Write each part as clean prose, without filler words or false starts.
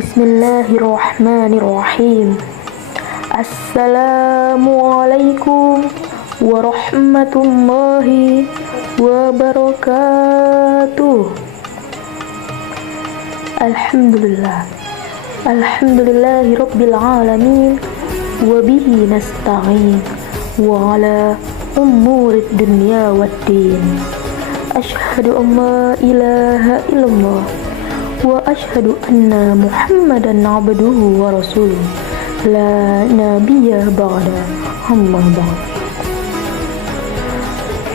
Bismillahirrahmanirrahim. Assalamualaikum warahmatullahi wabarakatuh. Alhamdulillahi rabbil alamin, wabihi nasta'in, wa ala umurid dunya waddin. Asyhadu an la ilaha illallah wa asyhadu anna Muhammadan abduhu wa rasuluh, la nabiyya ba'da, amma ba'd.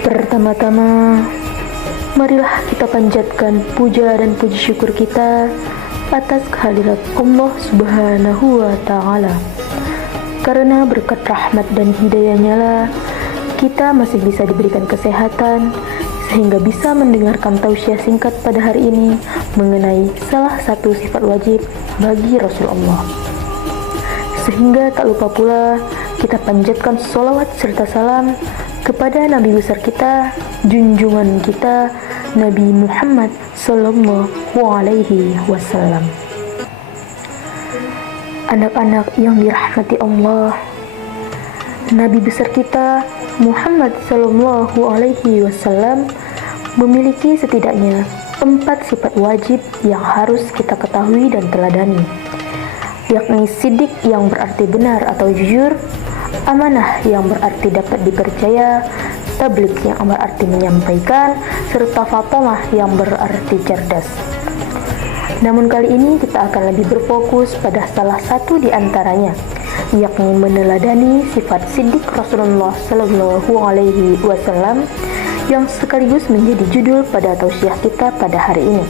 Pertama-tama, marilah kita panjatkan puja dan puji syukur kita atas kehadirat Allah Subhanahu wa Ta'ala. Karena berkat rahmat dan hidayahnya lah kita masih bisa diberikan kesehatan sehingga bisa mendengarkan tausiah singkat pada hari ini mengenai salah satu sifat wajib bagi Rasulullah. Sehingga tak lupa pula kita panjatkan sholawat serta salam kepada Nabi besar kita, junjungan kita, Nabi Muhammad Sallallahu Alaihi Wasallam. Anak-anak yang dirahmati Allah, Nabi besar kita Muhammad Sallallahu Alaihi Wasallam memiliki setidaknya 4 sifat wajib yang harus kita ketahui dan teladani, yakni sidik yang berarti benar atau jujur, amanah yang berarti dapat dipercaya, tabligh yang berarti menyampaikan, serta fatomah yang berarti cerdas. Namun kali ini kita akan lebih berfokus pada salah satu di antaranya, yakni meneladani sifat sidik Rasulullah Sallallahu Alaihi Wasallam yang sekaligus menjadi judul pada tausiah kita pada hari ini.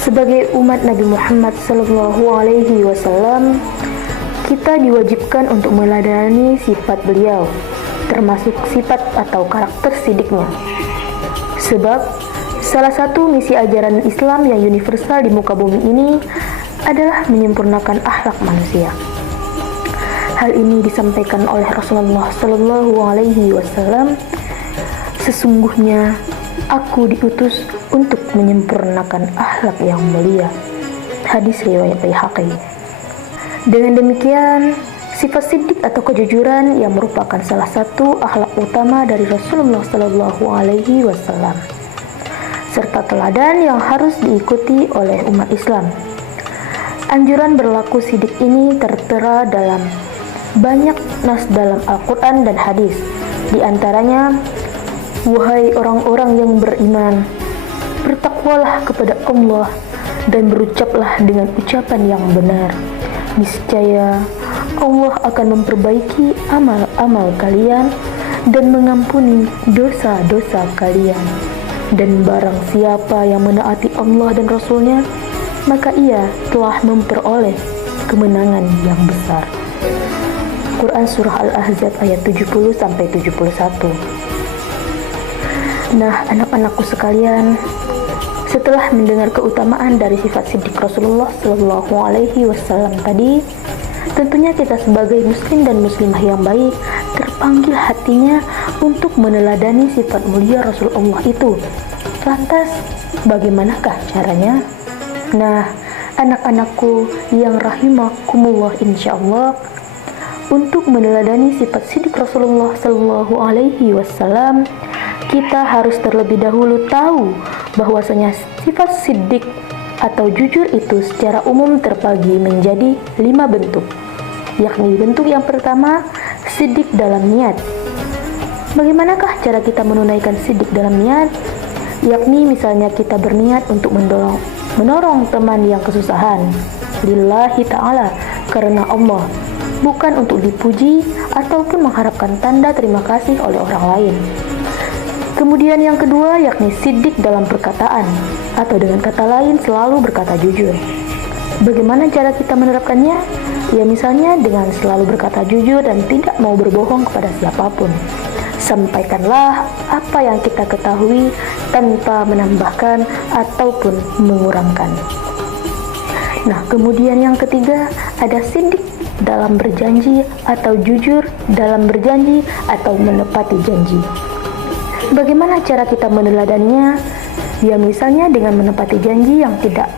Sebagai umat Nabi Muhammad Sallallahu Alaihi Wasallam, kita diwajibkan untuk meneladani sifat beliau, termasuk sifat atau karakter sidiknya. Sebab salah satu misi ajaran Islam yang universal di muka bumi ini adalah menyempurnakan akhlak manusia. Hal ini disampaikan oleh Rasulullah Sallallahu Alaihi Wasallam, sesungguhnya aku diutus untuk menyempurnakan akhlak yang mulia. Hadis riwayat Baihaqi. Dengan demikian, sifat siddiq atau kejujuran yang merupakan salah satu akhlak utama dari Rasulullah Sallallahu Alaihi Wasallam, serta teladan yang harus diikuti oleh umat Islam. Anjuran berlaku siddiq ini tertera dalam banyak nas dalam Al-Quran dan hadis. Di antaranya, wahai orang-orang yang beriman, bertakwalah kepada Allah dan berucaplah dengan ucapan yang benar. Niscaya Allah akan memperbaiki amal-amal kalian dan mengampuni dosa-dosa kalian. Dan barang siapa yang menaati Allah dan Rasulnya, maka ia telah memperoleh kemenangan yang besar. Quran Surah Al-Ahzab ayat 70-71. Nah, anak-anakku sekalian, setelah mendengar keutamaan dari sifat siddiq Rasulullah Sallallahu Alaihi Wasallam tadi, tentunya kita sebagai muslim dan muslimah yang baik terpanggil hatinya untuk meneladani sifat mulia Rasulullah itu. Lantas, bagaimanakah caranya? Nah, anak-anakku yang rahimakumullah, insyaallah, untuk meneladani sifat siddiq Rasulullah Sallallahu Alaihi Wasallam, kita harus terlebih dahulu tahu bahwasanya sifat siddiq atau jujur itu secara umum terbagi menjadi 5 bentuk, yakni bentuk yang pertama, siddiq dalam niat. Bagaimanakah cara kita menunaikan siddiq dalam niat? Yakni misalnya kita berniat untuk menolong teman yang kesusahan lillahi ta'ala, karena Allah, bukan untuk dipuji ataupun mengharapkan tanda terima kasih oleh orang lain. Kemudian yang kedua, yakni siddiq dalam perkataan, atau dengan kata lain selalu berkata jujur. Bagaimana cara kita menerapkannya? Ya misalnya dengan selalu berkata jujur dan tidak mau berbohong kepada siapapun. Sampaikanlah apa yang kita ketahui tanpa menambahkan ataupun mengurangkan. Nah, kemudian yang ketiga, ada siddiq dalam berjanji atau jujur dalam berjanji atau menepati janji. Bagaimana cara kita meneladaninya? Ya misalnya dengan menepati janji yang tidak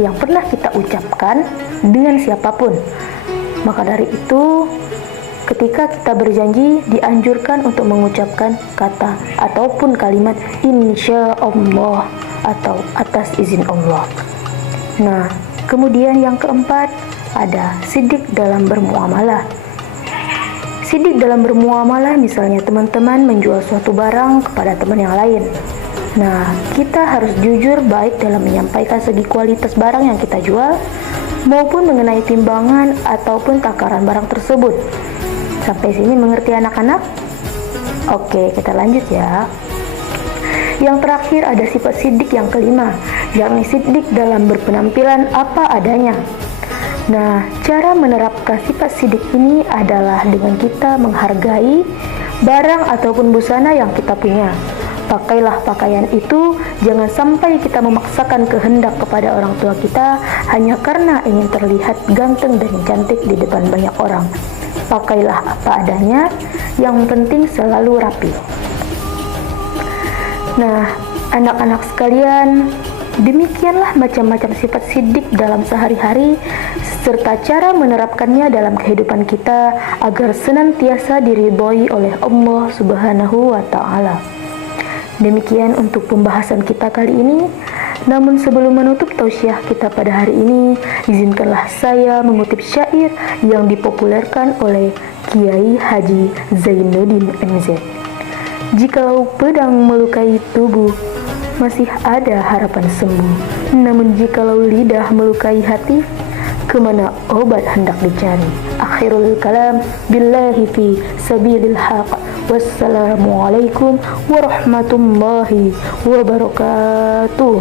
yang pernah kita ucapkan dengan siapapun. Maka dari itu, ketika kita berjanji, dianjurkan untuk mengucapkan kata ataupun kalimat insya Allah atau atas izin Allah. Nah, kemudian yang keempat, ada sidik dalam bermuamalah. Sidik dalam bermuamalah, misalnya teman-teman menjual suatu barang kepada teman yang lain. Nah, kita harus jujur baik dalam menyampaikan segi kualitas barang yang kita jual, maupun mengenai timbangan ataupun takaran barang tersebut. Sampai sini mengerti anak-anak? Oke, kita lanjut ya. Yang terakhir ada sifat sidik yang kelima, yakni sidik dalam berpenampilan apa adanya. Nah, cara menerapkan sifat sidik ini adalah dengan kita menghargai barang ataupun busana yang kita punya. Pakailah pakaian itu, jangan sampai kita memaksakan kehendak kepada orang tua kita hanya karena ingin terlihat ganteng dan cantik di depan banyak orang. Pakailah apa adanya, yang penting selalu rapi. Nah, anak-anak sekalian, demikianlah macam-macam sifat sidik dalam sehari-hari serta cara menerapkannya dalam kehidupan kita agar senantiasa diridhoi oleh Allah Subhanahu wa Ta'ala. Demikian untuk pembahasan kita kali ini. Namun sebelum menutup tausiah kita pada hari ini, izinkanlah saya mengutip syair yang dipopulerkan oleh Kiai Haji Zainuddin MZ. Jikalau pedang melukai tubuh, masih ada harapan sembuh. Namun jikalau lidah melukai hati, kemana obat hendak dicari? Akhirul kalam, billahi fi sabilil haq. Wassalamualaikum warahmatullahi wabarakatuh.